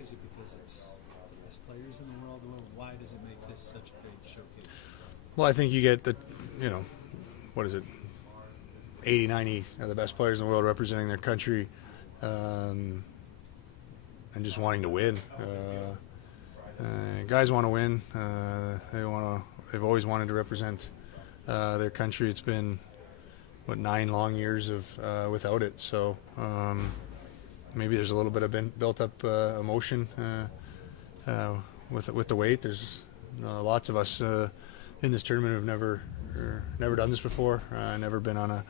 Is it because it's the best players in the world? Why does it make this such a great showcase? Well, I think you get the, what is it, 80, 90 of the best players in the world representing their country, and just wanting to win. Guys want to win. They've always wanted to represent their country. It's been 9 long years of without it. So maybe there's a little bit of built-up emotion with the wait. There's lots of us in this tournament who've never done this before. Never been on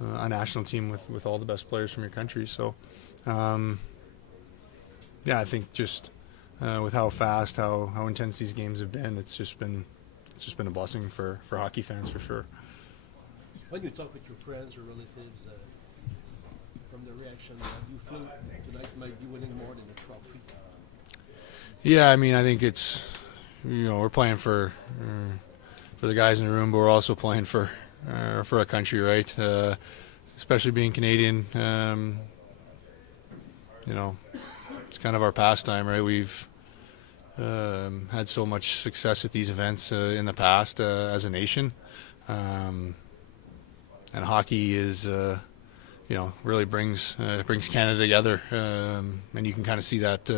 a national team with all the best players from your country. So yeah, I think just with how fast, how intense these games have been, it's just been a blessing for hockey fans for sure. When you talk with your friends or relatives, from the reaction, do you feel tonight might be winning more than a trophy? Yeah, I mean, I think it's, we're playing for the guys in the room, but we're also playing for a country, right? Especially being Canadian, it's kind of our pastime, right? We've had so much success at these events in the past as a nation, and hockey is, really brings Canada together, and you can kind of see that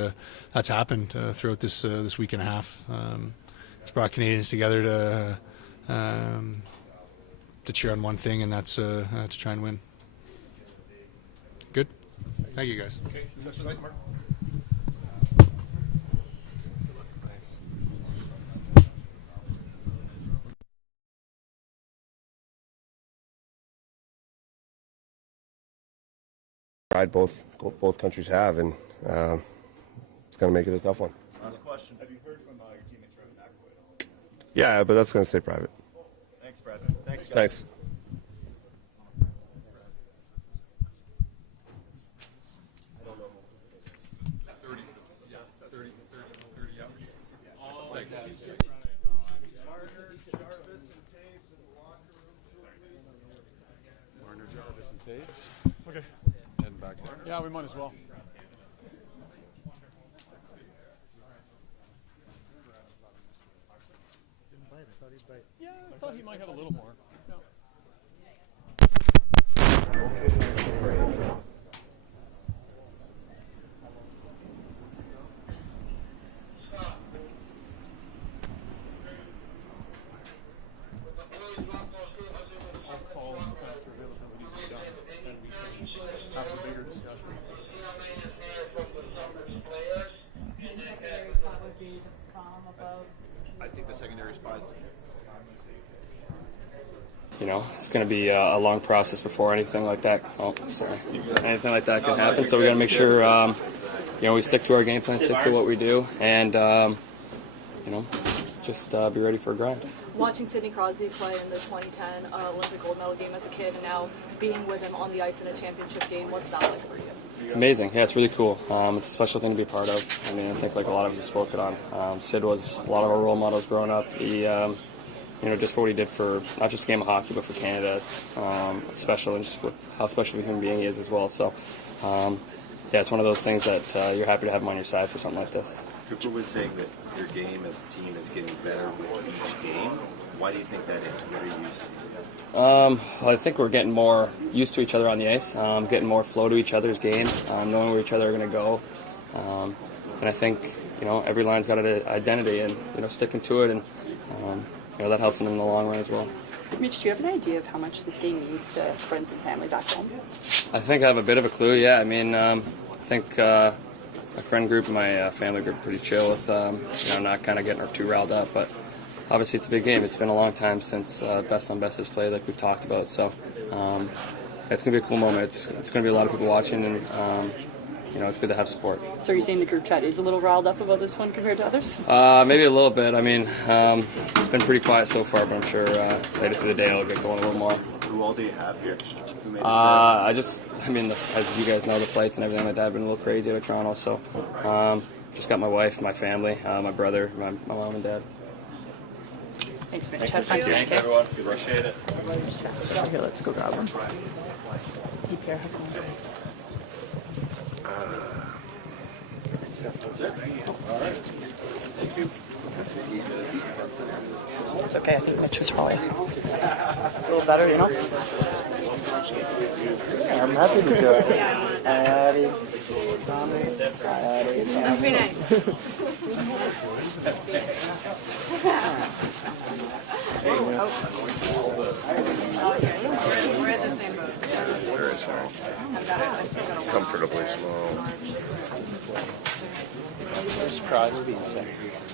that's happened throughout this week and a half. It's brought Canadians together to cheer on one thing, and that's to try and win. Good. Thank you, guys. Okay, that's right, Mark. Pride both countries have, and it's going to make it a tough one. Last question. Have you heard from your teammate Trevor McAvoy at all? Yeah, but that's going to stay private. Thanks, Brad. Thanks, guys. Thanks. Marner, Jarvis, and Taves. Okay. Heading back there. Yeah, we might as well. Didn't bite. I thought he'd bite. Yeah, I thought he might have a little more. No. I'll call him after availability's done, then we can have a bigger discussion. I think the secondary spot. It's going to be a long process before anything like that. Anything like that can happen. So we got to make sure, we stick to our game plan, stick to what we do, and just be ready for a grind. Watching Sidney Crosby play in the 2010 Olympic gold medal game as a kid, and now being with him on the ice in a championship game, what's that like for you? It's amazing. Yeah, it's really cool. It's a special thing to be a part of. I mean, I think like a lot of us have spoken on. Sid was a lot of our role models growing up. He, just for what he did for not just the game of hockey, but for Canada, special, and just with how special of a human being he is as well. So, it's one of those things that you're happy to have him on your side for something like this. Cooper was saying that your game as a team is getting better with each game. Why do you think that is? What are you seeing? I think we're getting more used to each other on the ice, getting more flow to each other's games, knowing where each other are going to go. And I think, every line's got an identity, and, sticking to it, and, that helps them in the long run as well. Mitch, do you have an idea of how much this game means to friends and family back home? I think I have a bit of a clue, yeah. I mean, I think my friend group and my family group are pretty chill with, not kind of getting too riled up, but obviously it's a big game. It's been a long time since Best on Best has played, like we've talked about, so it's going to be a cool moment. It's going to be a lot of people watching, and it's good to have support. So are you saying the group chat is a little riled up about this one compared to others? Maybe a little bit. I mean, it's been pretty quiet so far, but I'm sure later through the day it'll get going a little more. Who all do you have here? As you guys know, the flights and everything like that have been a little crazy out of Toronto, so just got my wife, my family, my brother, my mom and dad. Thanks, Mitch. Have fun tonight. Thanks, everyone. Appreciate it. Here, let's go grab them. Hey, Pierre, how's it going? It's okay. I think Mitch was probably a little better, you know? Yeah, I'm happy to do it. That'd be nice. We're at the same boat. Very small. Comfortably small. Where's Crosby?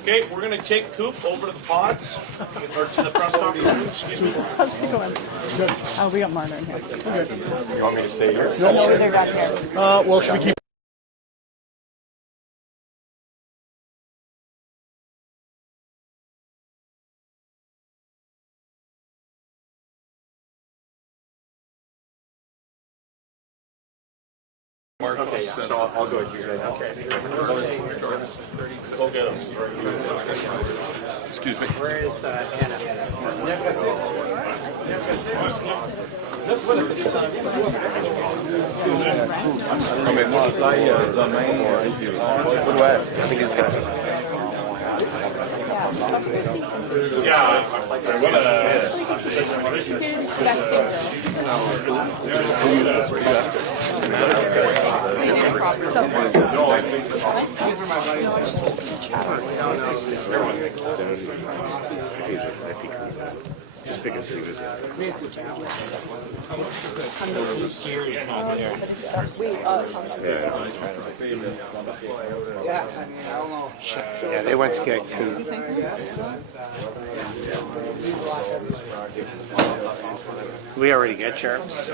Okay, we're going to take Coop over to the pods, or to the press conference room, excuse me. How's it going? Oh, we got Marner in here. You want me to stay here? No, they're back here. Well, should we keep? Okay, so I'll go with you then. Okay. Go get him. Excuse me. Where is Anna? West. I think he's got some. Just because he was Yeah, they went to get food. We already get sharps.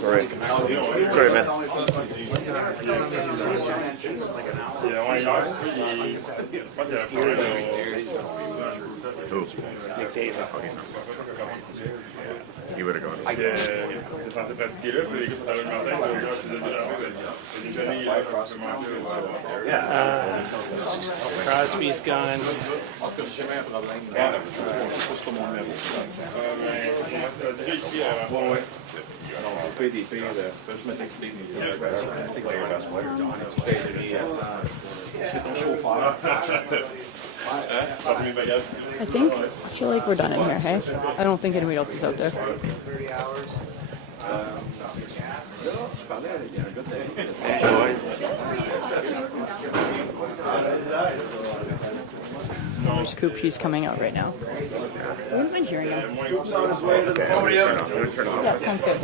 Sorry. Sorry, man. You would have gone. Crosby's gone. I feel like we're done in here, hey? I don't think anybody else is out there. There's Coop, he's coming out right now. I wouldn't mind hearing him. Yeah, sounds good.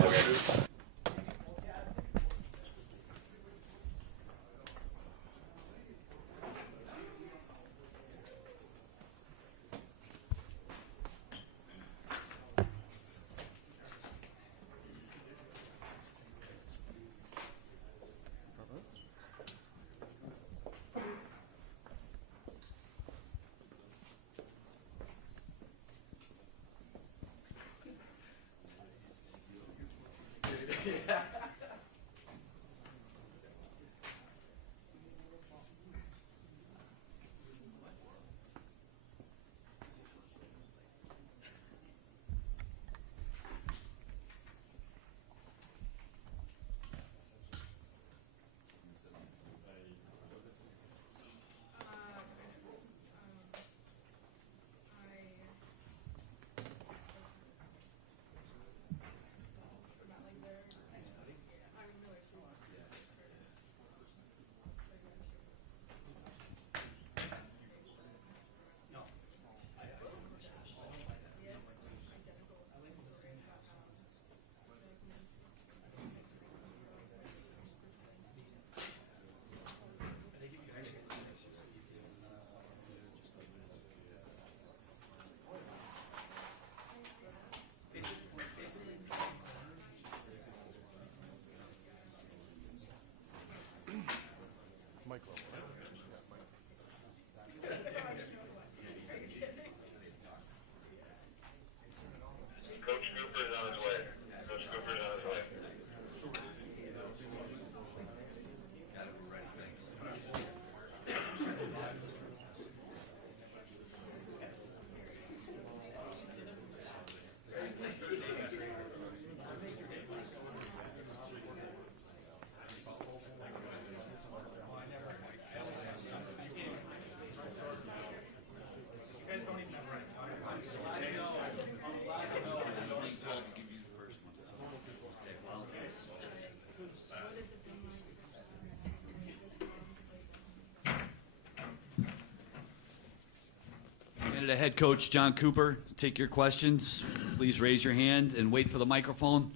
Canada head coach John Cooper to take your questions. Please raise your hand and wait for the microphone.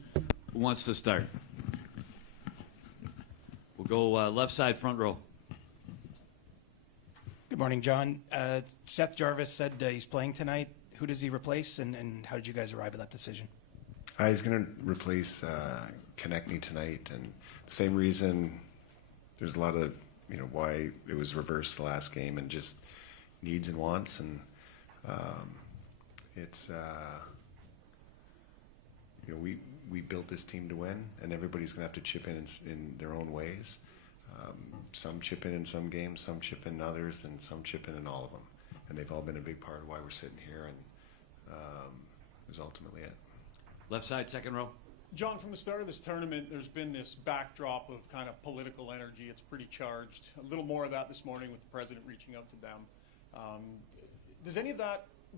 Who wants to start? We'll go left side, front row. Good morning, John. Seth Jarvis said he's playing tonight. Who does he replace, and how did you guys arrive at that decision? He's going to replace Konechny tonight, and the same reason. There's a lot of why it was reversed the last game, and just needs and wants, and it's we built this team to win, and everybody's going to have to chip in their own ways. Some chip in some games, some chip in others, and some chip in all of them. And they've all been a big part of why we're sitting here, and it was ultimately it. Left side, second row. John, from the start of this tournament, there's been this backdrop of kind of political energy. It's pretty charged. A little more of that this morning with the president reaching out to them.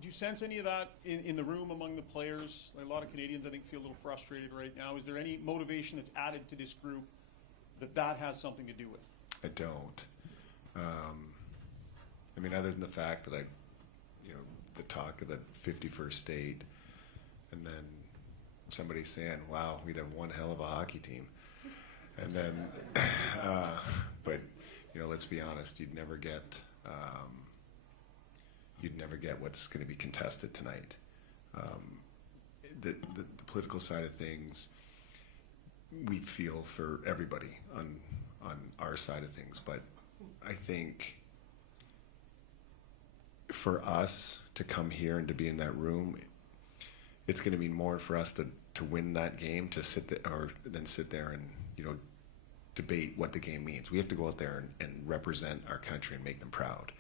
Do you sense any of that in the room among the players? A lot of Canadians, I think, feel a little frustrated right now. Is there any motivation that's added to this group that has something to do with? I don't. Other than the fact that the talk of the 51st state, and then somebody saying, wow, we'd have one hell of a hockey team. And then, but, let's be honest, you'd never get what's going to be contested tonight. The political side of things, we feel for everybody on our side of things, but I think for us to come here and to be in that room, it's going to mean more for us to win that game, to sit there and debate what the game means. We have to go out there and represent our country and make them proud.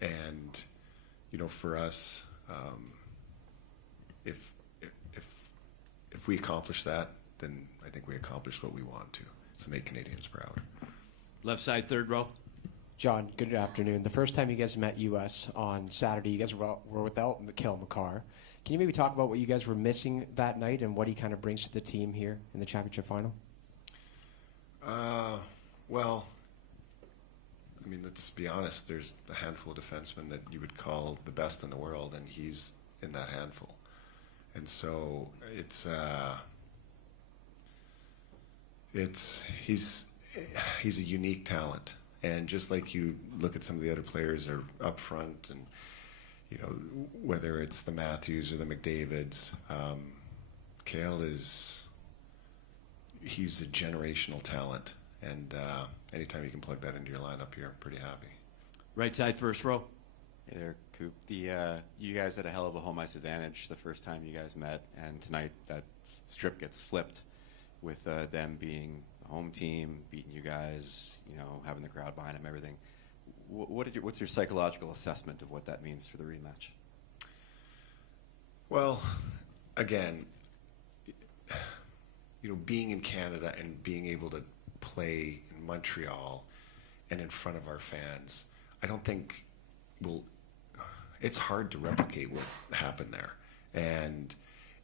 And for us, if we accomplish that, then I think we accomplished what we want to make Canadians proud. Left side, third row. John, good afternoon. The first time you guys met US on Saturday, you guys were without Cale Makar. Can you maybe talk about what you guys were missing that night and what he kind of brings to the team here in the championship final? Well, let's be honest. There's a handful of defensemen that you would call the best in the world, and he's in that handful. And so he's a unique talent. And just like you look at some of the other players are up front, and whether it's the Matthews or the McDavids, Cale he's a generational talent, and anytime you can plug that into your lineup, you're pretty happy. Right side, first row. Hey there, Coop. You guys had a hell of a home ice advantage the first time you guys met, and tonight that strip gets flipped with them being the home team, beating you guys, having the crowd behind them, everything. What's your psychological assessment of what that means for the rematch? Well, again, being in Canada and being able to play in Montreal and in front of our fans, I don't think it's hard to replicate what happened there. And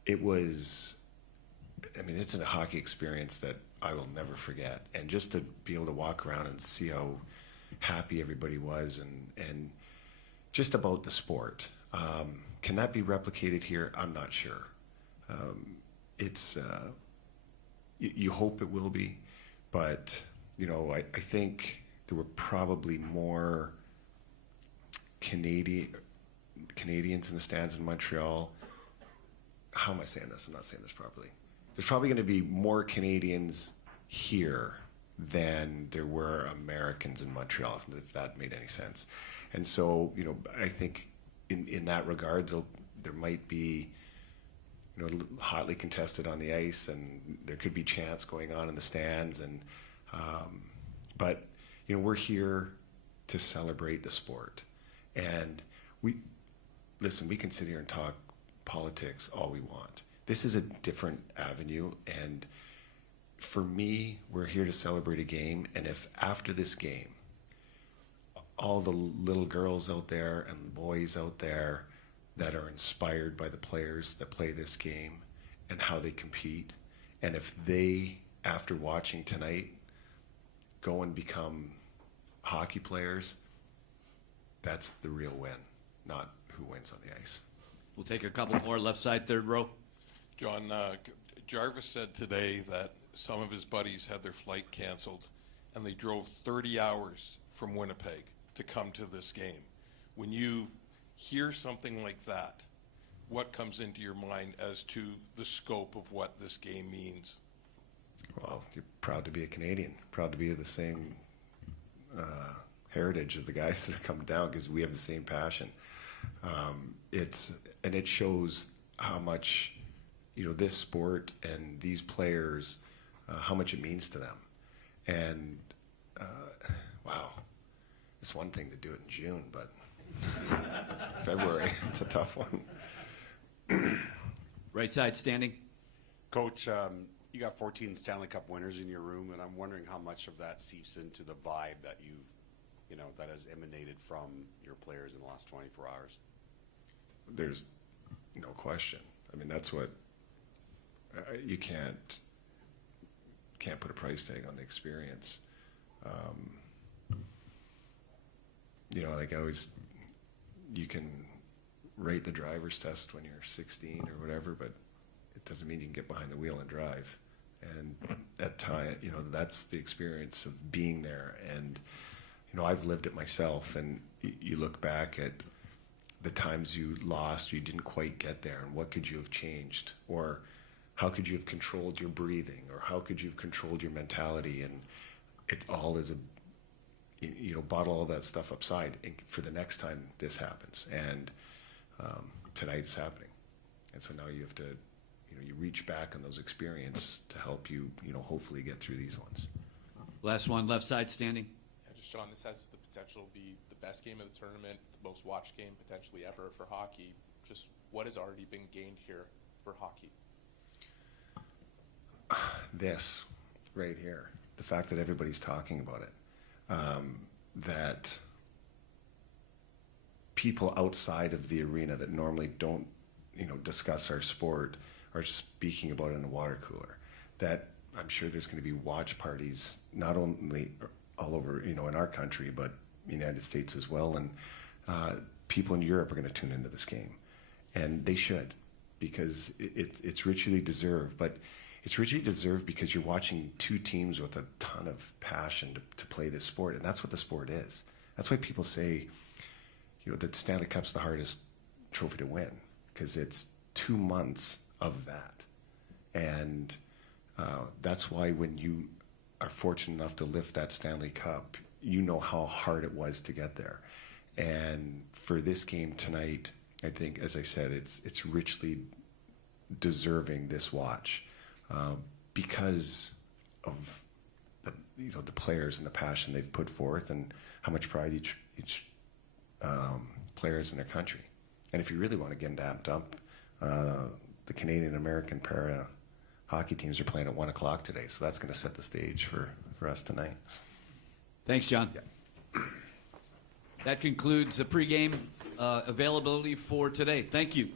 it's a hockey experience that I will never forget. And just to be able to walk around and see how happy everybody was and just about the sport. Can that be replicated here? I'm not sure. You hope it will be, but I think there were probably more Canadians in the stands in Montreal. How am I saying this? I'm not saying this properly. There's probably going to be more Canadians here than there were Americans in Montreal, if that made any sense. And so, I think in that regard, there might be, hotly contested on the ice, and there could be chants going on in the stands. And but we're here to celebrate the sport, and we can sit here and talk politics all we want. This is a different avenue, and for me, we're here to celebrate a game. And if after this game, all the little girls out there and boys out there that are inspired by the players that play this game and how they compete, and if they, after watching tonight, go and become hockey players, that's the real win. not who wins on the ice. We'll take a couple more. Left side, third row. John, Jarvis said today that some of his buddies had their flight canceled and they drove 30 hours from Winnipeg to come to this game. When you hear something like that, what comes into your mind as to the scope of what this game means? Well, you're proud to be a Canadian, proud to be of the same heritage of the guys that are coming down, because we have the same passion. It shows how much, this sport and these players, how much it means to them. And wow, it's one thing to do it in June, but February, it's a tough one. Right side standing. Coach, you got 14 Stanley Cup winners in your room, and I'm wondering how much of that seeps into the vibe that that has emanated from your players in the last 24 hours. There's no question. I mean, that's what you can't put a price tag on the experience. Like I always, you can rate the driver's test when you're 16 or whatever, but it doesn't mean you can get behind the wheel and drive. And at time, that's the experience of being there. And I've lived it myself. And you look back at the times you lost, you didn't quite get there, and what could you have changed, or how could you have controlled your breathing, or how could you have controlled your mentality? And it all is bottle all that stuff upside for the next time this happens. And tonight it's happening. And so now you have to, you reach back on those experiences to help you, hopefully get through these ones. Last one, left side standing. Yeah, just John, this has the potential to be the best game of the tournament, the most watched game potentially ever for hockey. Just what has already been gained here for hockey? This right here, the fact that everybody's talking about it, that people outside of the arena that normally don't, discuss our sport are speaking about it in the water cooler. That I'm sure there's going to be watch parties, not only all over, in our country, but United States as well. And people in Europe are going to tune into this game, and they should, because it's richly deserved. But it's richly deserved because you're watching two teams with a ton of passion to play this sport, and that's what the sport is. That's why people say, that Stanley Cup's the hardest trophy to win, because it's 2 months of that. And that's why when you are fortunate enough to lift that Stanley Cup, you know how hard it was to get there. And for this game tonight, I think, as I said, it's richly deserving this watch. Because of the players and the passion they've put forth, and how much pride each player is in their country. And if you really want to get amped up, the Canadian American para hockey teams are playing at 1 o'clock today, so that's going to set the stage for us tonight. Thanks, John. Yeah. That concludes the pregame availability for today. Thank you.